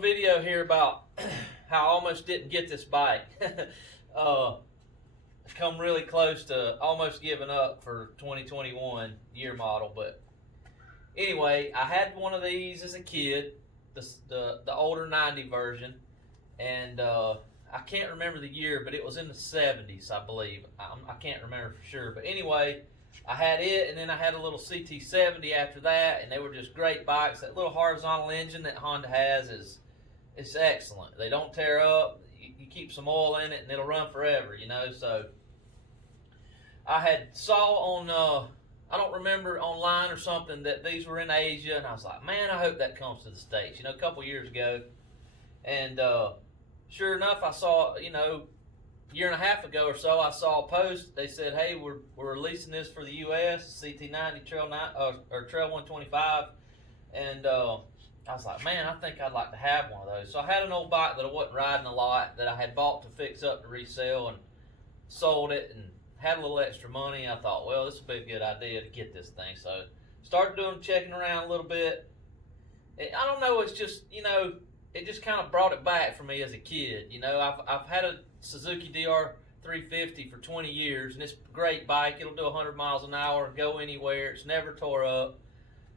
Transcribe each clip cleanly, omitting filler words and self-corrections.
video here about how I almost didn't get this bike. Come really close to almost giving up for 2021 year model, but anyway, I had one of these as a kid, the older 90 version, and I can't remember the year, but it was in the 70s, I believe. I can't remember for sure, but anyway, I had it, and then I had a little CT70 after that, and they were just great bikes. That little horizontal engine that Honda has it's excellent. They don't tear up. You keep some oil in it, and it'll run forever, you know. So I had saw on I don't remember, online or something, that these were in Asia, and I was like, man, I hope that comes to the States, you know, a couple years ago. And sure enough, I saw, you know, a year and a half ago or so, I saw a post. They said, hey, we're releasing this for the U.S., CT90 Trail 125. And I was like, man, I think I'd like to have one of those. So I had an old bike that I wasn't riding a lot that I had bought to fix up to resell, and sold it and had a little extra money. I thought, well, this would be a good idea to get this thing. So started checking around a little bit. I don't know, it's just, you know, it just kind of brought it back for me as a kid. You know, I've had a Suzuki DR350 for 20 years, and it's a great bike. It'll do 100 miles an hour and go anywhere. It's never tore up,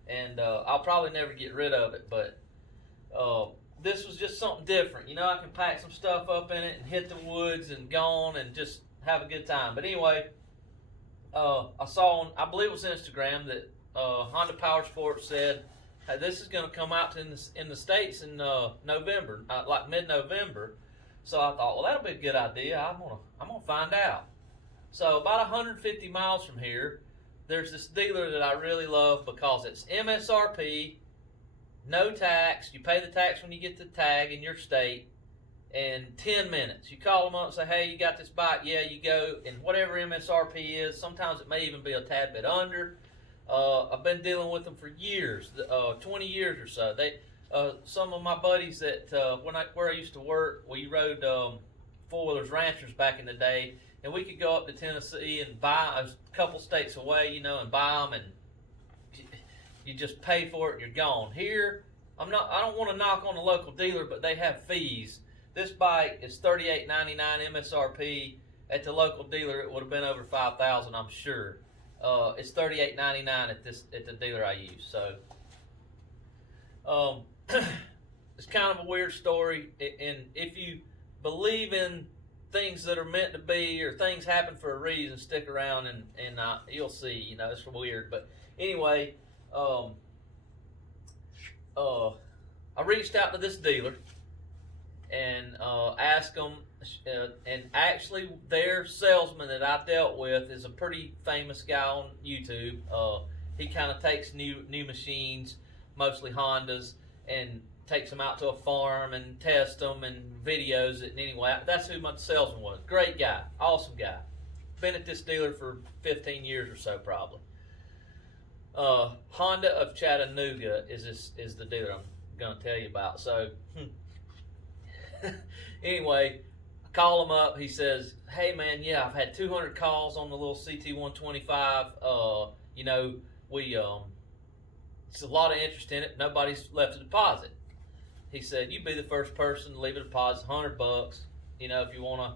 and I'll probably never get rid of it, but this was just something different. You know, I can pack some stuff up in it and hit the woods and gone and just have a good time. But anyway, I saw on, I believe it was Instagram, that Honda Power Sports said, hey, this is going to come out in the States in November, like mid-November. So I thought, well, that'll be a good idea. I'm gonna find out. So about 150 miles from here, there's this dealer that I really love because it's MSRP, no tax. You pay the tax when you get the tag in your state, and 10 minutes. You call them up and say, hey, you got this bike? Yeah, you go, and whatever MSRP is, sometimes it may even be a tad bit under. I've been dealing with them for years, 20 years or so. Some of my buddies that where I used to work, we rode four-wheelers ranchers back in the day, and we could go up to Tennessee and buy a couple states away, you know, and buy them, and you just pay for it and you're gone. Here, I don't want to knock on the local dealer, but they have fees. This bike is $38.99 MSRP. At the local dealer, it would have been over $5,000, I'm sure. It's $38.99 at the dealer I use. So it's kind of a weird story, and if you believe in things that are meant to be, or things happen for a reason, stick around and you'll see. You know, it's weird. But anyway, I reached out to this dealer and asked them, and actually their salesman that I dealt with is a pretty famous guy on YouTube. He kind of takes new machines, mostly Hondas, and takes them out to a farm and tests them and videos it. And anyway, that's who my salesman was. Great guy, awesome guy. Been at this dealer for 15 years or so, probably. Honda of Chattanooga is the dealer I'm going to tell you about. So anyway, I call him up. He says, hey man, yeah, I've had 200 calls on the little CT125. You know, it's a lot of interest in it. Nobody's left a deposit. He said, you be the first person to leave a deposit, $100. You know, if you wanna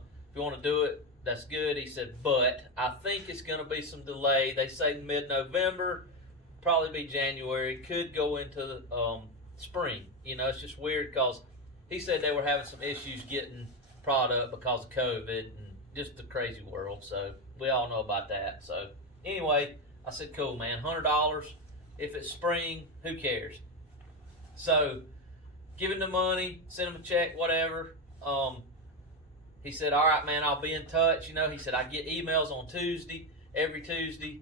do it, that's good. He said, but I think it's gonna be some delay. They say mid-November, probably be January, could go into the spring. You know, it's just weird because he said they were having some issues getting product because of COVID and just the crazy world. So we all know about that. So anyway, I said, cool, man, $100. If it's spring, who cares? So give him the money, send him a check, whatever. He said, all right, man, I'll be in touch. You know, he said, I get emails on Tuesday, every Tuesday,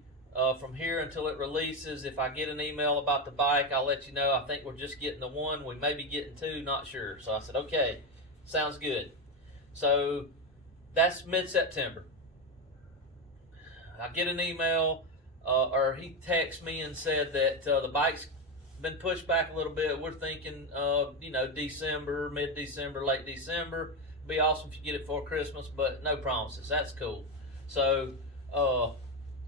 from here until it releases. If I get an email about the bike, I'll let you know. I think we're just getting the one. We may be getting two, not sure. So I said, okay, sounds good. So that's mid-September. I get an email, or he texted me and said that the bike's been pushed back a little bit. We're thinking, you know, December, mid-December, late December. Be awesome if you get it for Christmas, but no promises. That's cool. So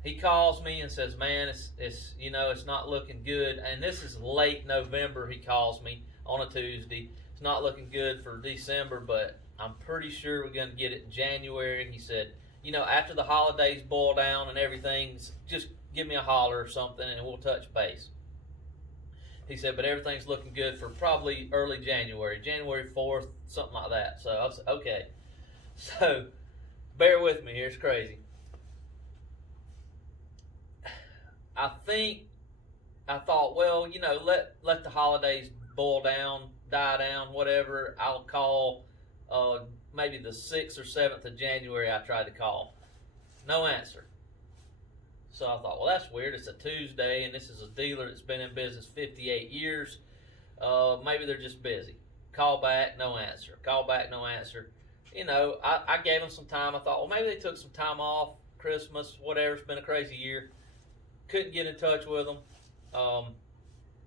he calls me and says, man, it's you know, it's not looking good. And this is late November. He calls me on a Tuesday. It's not looking good for December, but I'm pretty sure we're going to get it in January. He said, you know, after the holidays boil down and everything's, just give me a holler or something and we'll touch base. He said, but everything's looking good for probably early January, January 4th, something like that. So I said, okay. So bear with me here, it's crazy. I thought, well, you know, let the holidays boil down, die down, whatever. I'll call maybe the 6th or 7th of January. I tried to call. No answer. So I thought, well, that's weird. It's a Tuesday, and this is a dealer that's been in business 58 years. Maybe they're just busy. Call back, no answer. Call back, no answer. You know, I gave them some time. I thought, well, maybe they took some time off, Christmas, whatever. It's been a crazy year. Couldn't get in touch with them.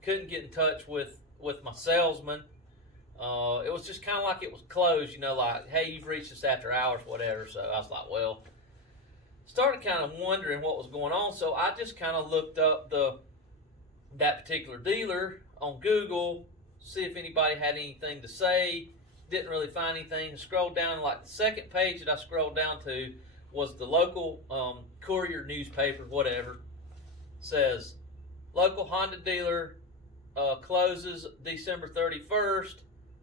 Couldn't get in touch with my salesman. It was just kind of like it was closed, you know, like, hey, you've reached us after hours, whatever. So I was like, well, started kind of wondering what was going on. So I just kind of looked up that particular dealer on Google, see if anybody had anything to say. Didn't really find anything. Scrolled down, like the second page that I scrolled down to was the local courier newspaper, whatever. Says, local Honda dealer closes December 31st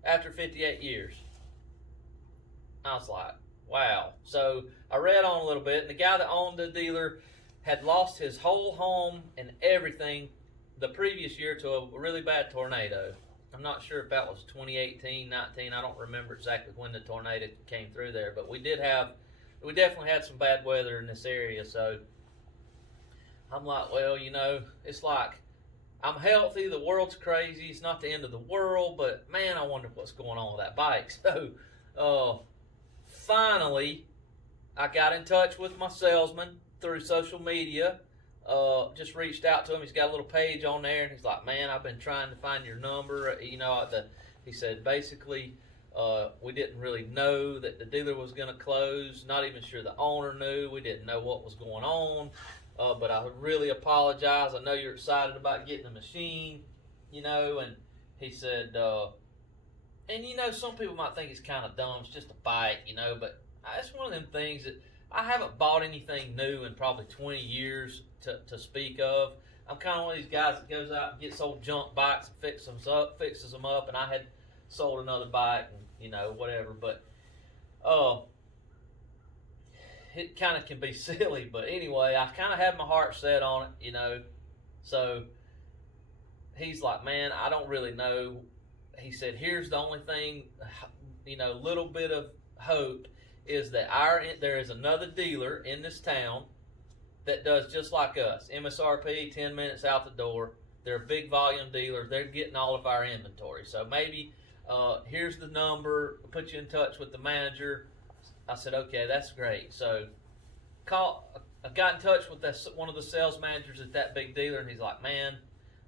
after 58 years. I was like, wow. So I read on a little bit, and the guy that owned the dealer had lost his whole home and everything the previous year to a really bad tornado. I'm not sure if that was 2018, 19. I don't remember exactly when the tornado came through there, but we definitely had some bad weather in this area. So I'm like, well, you know, it's like, I'm healthy, the world's crazy, it's not the end of the world, but man, I wonder what's going on with that bike. So finally, I got in touch with my salesman through social media. Just reached out to him. He's got a little page on there, and he's like, man, I've been trying to find your number. You know, he said, basically, we didn't really know that the dealer was going to close. Not even sure the owner knew. We didn't know what was going on. But I really apologize. I know you're excited about getting a machine, you know. And he said, and you know, some people might think it's kind of dumb. It's just a bike, you know. But it's one of them things that I haven't bought anything new in probably 20 years to speak of. I'm kind of one of these guys that goes out and gets old junk bikes and fixes them up. And I had sold another bike, and you know, whatever. But it kind of can be silly, but anyway, I kind of had my heart set on it, you know. So he's like, man, I don't really know. He said, here's the only thing, you know, little bit of hope is that there is another dealer in this town that does just like us. MSRP, 10 minutes out the door. They're a big volume dealer. They're getting all of our inventory. So maybe here's the number. I'll put you in touch with the manager. I said, okay, that's great. So I got in touch with one of the sales managers at that big dealer, and he's like, man,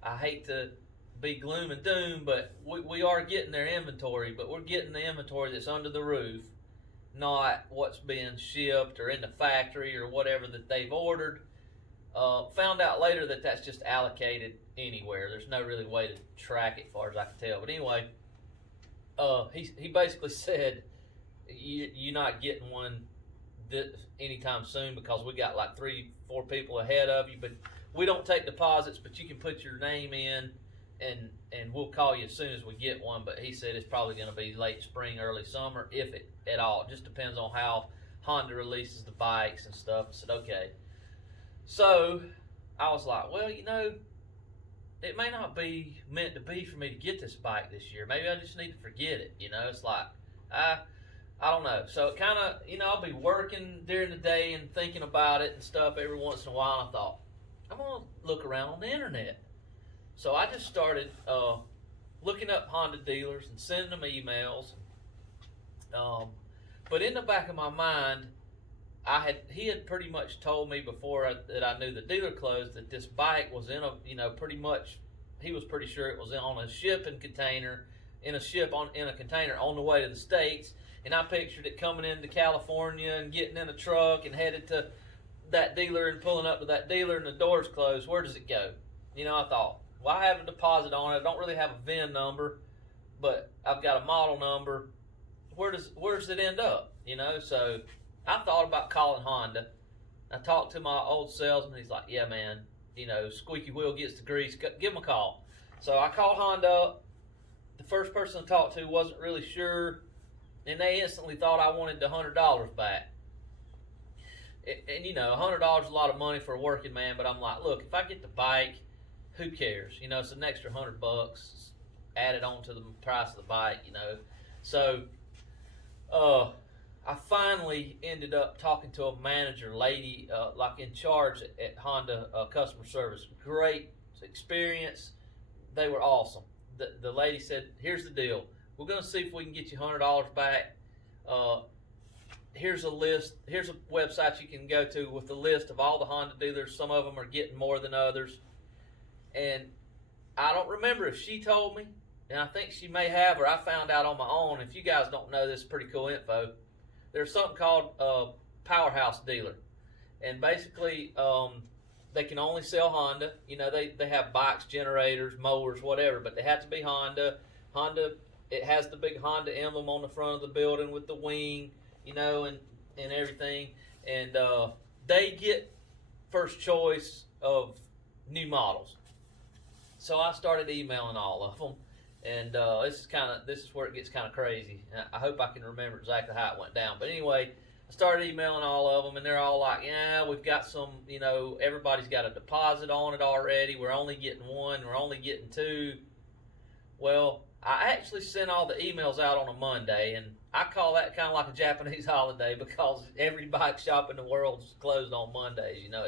I hate to be gloom and doom, but we are getting their inventory, but we're getting the inventory that's under the roof, not what's being shipped or in the factory or whatever that they've ordered. Found out later that that's just allocated anywhere. There's no really way to track it as far as I can tell. But anyway, he basically said, you're not getting one anytime soon because we got like 3-4 people ahead of you, but we don't take deposits, but you can put your name in and we'll call you as soon as we get one. But he said it's probably going to be late spring, early summer, if it at all. It just depends on how Honda releases the bikes and stuff. I said, okay. So I was like, well, you know, it may not be meant to be for me to get this bike this year. Maybe I just need to forget it. You know, it's like, I don't know. So it kind of, you know, I'll be working during the day and thinking about it and stuff every once in a while. And I thought, I'm going to look around on the internet. So I just started looking up Honda dealers and sending them emails. But in the back of my mind, he had pretty much told me before that I knew the dealer closed that this bike was in a, you know, pretty much, he was pretty sure it was on a shipping container, in a container on the way to the States. And I pictured it coming into California and getting in a truck and headed to that dealer and pulling up to that dealer and the door's closed. Where does it go? You know, I thought, well, I have a deposit on it. I don't really have a VIN number. but I've got a model number. Where does it end up? You know, so I thought about calling Honda. I talked to my old salesman. He's like, yeah, man, you know, squeaky wheel gets the grease. Give him a call. So I called Honda up. The first person I talked to wasn't really sure, and they instantly thought I wanted the $100 back. And you know, $100 is a lot of money for a working man, but I'm like, look, if I get the bike, who cares? You know, it's an extra $100 added on to the price of the bike, you know. So I finally ended up talking to a manager lady, like in charge at Honda customer service. Great experience. They were awesome. The lady said, here's the deal. We're going to see if we can get you $100 back. Here's a list. Here's a website you can go to with a list of all the Honda dealers. Some of them are getting more than others. And I don't remember if she told me, and I think she may have, or I found out on my own. If you guys don't know, this is pretty cool info. There's something called Powerhouse dealer. And basically, they can only sell Honda. You know, they have bikes, generators, mowers, whatever, but they have to be Honda. Honda, it has the big Honda emblem on the front of the building with the wing, you know, and everything. And they get first choice of new models. So I started emailing all of them. And this is where it gets kind of crazy. I hope I can remember exactly how it went down. But anyway, I started emailing all of them, and they're all like, yeah, we've got some, you know, everybody's got a deposit on it already. We're only getting one. We're only getting two. Well, I actually sent all the emails out on a Monday, and I call that kind of like a Japanese holiday because every bike shop in the world is closed on Mondays. You know,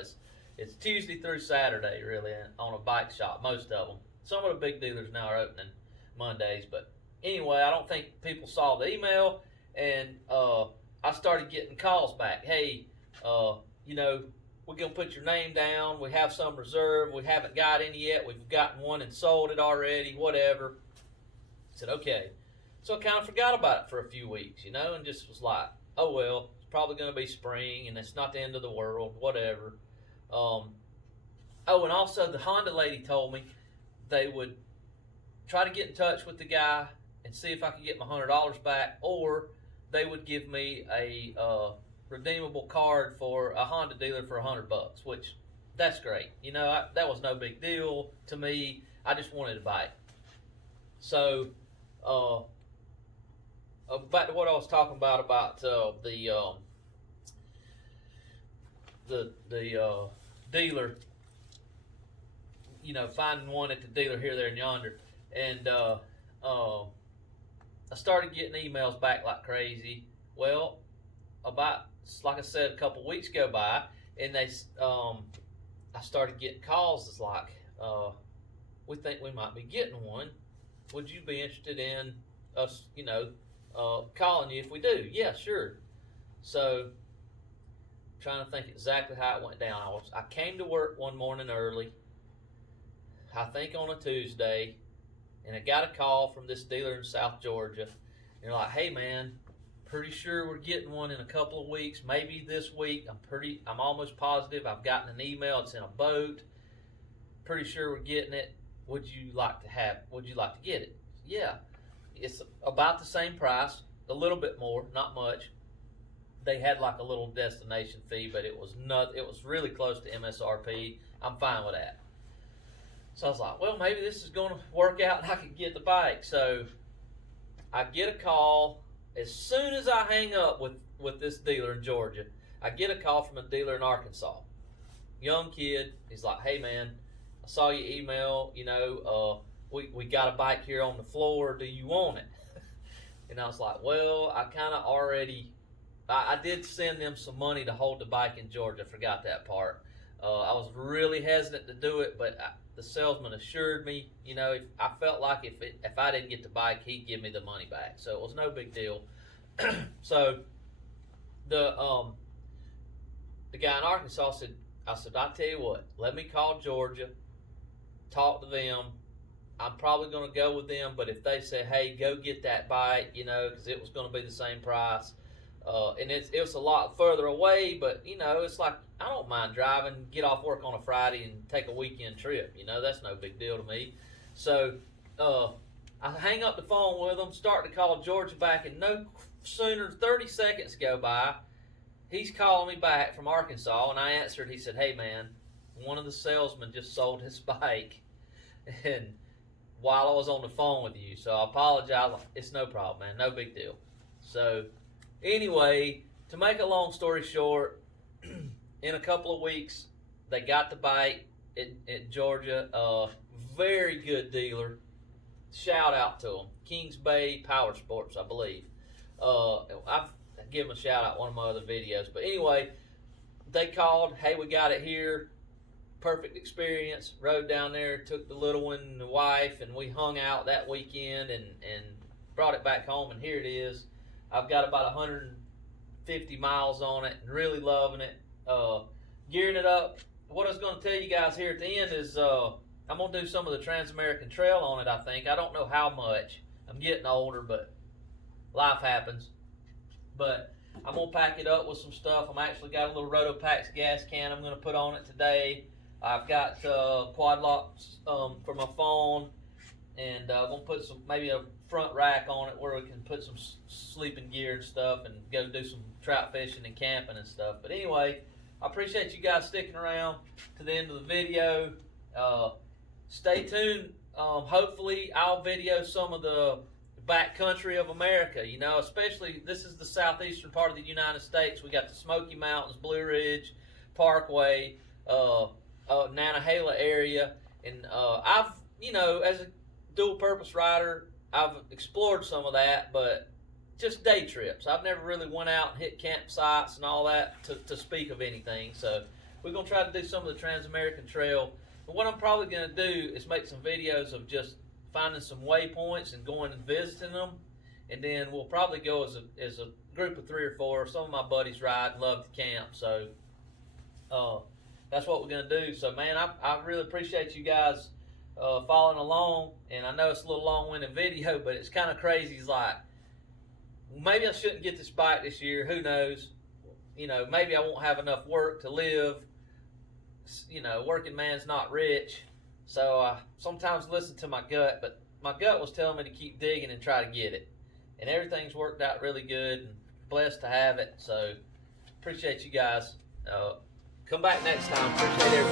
it's Tuesday through Saturday, really, on a bike shop, most of them. Some of the big dealers now are opening Mondays, but anyway, I don't think people saw the email, and I started getting calls back. Hey, you know, we're going to put your name down. We have some reserved. We haven't got any yet. We've gotten one and sold it already, whatever. I said, okay. So I kind of forgot about it for a few weeks, you know, and just was like, oh, well, it's probably going to be spring, and it's not the end of the world, whatever. Oh, and also the Honda lady told me they would try to get in touch with the guy and see if I could get my $100 back, or they would give me a redeemable card for a Honda dealer for $100, which that's great. You know, that was no big deal to me. I just wanted a bike. So, back to what I was talking about the dealer. You know, finding one at the dealer here, there, and yonder. And I started getting emails back like crazy. Well, about, like I said, a couple weeks go by, and I started getting calls. It's like, we think we might be getting one. Would you be interested in us, you know, calling you if we do? Yeah, sure. So, trying to think exactly how it went down. I came to work one morning early, I think on a Tuesday, and I got a call from this dealer in South Georgia. And they're like, hey man, pretty sure we're getting one in a couple of weeks, maybe this week. I'm almost positive. I've gotten an email. It's in a boat. Pretty sure we're getting it. Would you like to get it? Yeah. It's about the same price, a little bit more, not much. They had like a little destination fee, but it was really close to MSRP. I'm fine with that. So I was like, well, maybe this is going to work out and I can get the bike. So I get a call as soon as I hang up with this dealer in Georgia. I get a call from a dealer in Arkansas. Young kid. He's like, hey man, I saw your email. You know, we got a bike here on the floor. Do you want it? And I was like, well, I kind of already, I did send them some money to hold the bike in Georgia. Forgot that part. I was really hesitant to do it, but the salesman assured me, you know, I felt like if I didn't get the bike, he'd give me the money back. So it was no big deal. So the guy in Arkansas said, I tell you what, let me call Georgia, talk to them. I'm probably going to go with them, but if they say, hey, go get that bike, you know, because it was going to be the same price. And it was a lot further away, but, you know, it's like, I don't mind driving, get off work on a Friday and take a weekend trip. You know, that's no big deal to me. So I hang up the phone with him, start to call Georgia back, and no sooner than 30 seconds go by, he's calling me back from Arkansas, and I answered. He said, "Hey man, one of the salesmen just sold his bike, and while I was on the phone with you, so I apologize. It's no problem, man, no big deal." So anyway, to make a long story short, in a couple of weeks, they got the bike at Georgia. Very good dealer. Shout out to them. Kings Bay Power Sports, I believe. I've given them a shout out in one of my other videos. But anyway, they called. Hey, we got it here. Perfect experience. Rode down there, took the little one and the wife, and we hung out that weekend and brought it back home. And here it is. I've got about 150 miles on it and really loving it. Gearing it up. What I was going to tell you guys here at the end is I'm going to do some of the Trans-American Trail on it, I think. I don't know how much. I'm getting older, but life happens. But I'm going to pack it up with some stuff. I'm actually got a little Rotopax gas can I'm going to put on it today. I've got quad locks for my phone, and I'm going to put some, maybe a front rack on it where we can put some sleeping gear and stuff and go do some trout fishing and camping and stuff. But anyway, I appreciate you guys sticking around to the end of the video. Stay tuned. Hopefully I'll video some of the back country of America, you know, especially this is the southeastern part of the United States. We got the Smoky Mountains, Blue Ridge, Parkway, Nantahala area, and I've, you know, as a dual purpose rider, I've explored some of that, but just day trips. I've never really went out and hit campsites and all that to speak of anything. So we're going to try to do some of the Trans-American Trail. And what I'm probably going to do is make some videos of just finding some waypoints and going and visiting them. And then we'll probably go as a group of 3 or 4. Some of my buddies ride and love to camp. So that's what we're going to do. So, man, I really appreciate you guys following along. And I know it's a little long-winded video, but it's kind of crazy. It's like, maybe I shouldn't get this bike this year. Who knows? You know, maybe I won't have enough work to live. You know, working man's not rich. So I sometimes listen to my gut, but my gut was telling me to keep digging and try to get it. And everything's worked out really good, and blessed to have it. So appreciate you guys. Come back next time. Appreciate everybody.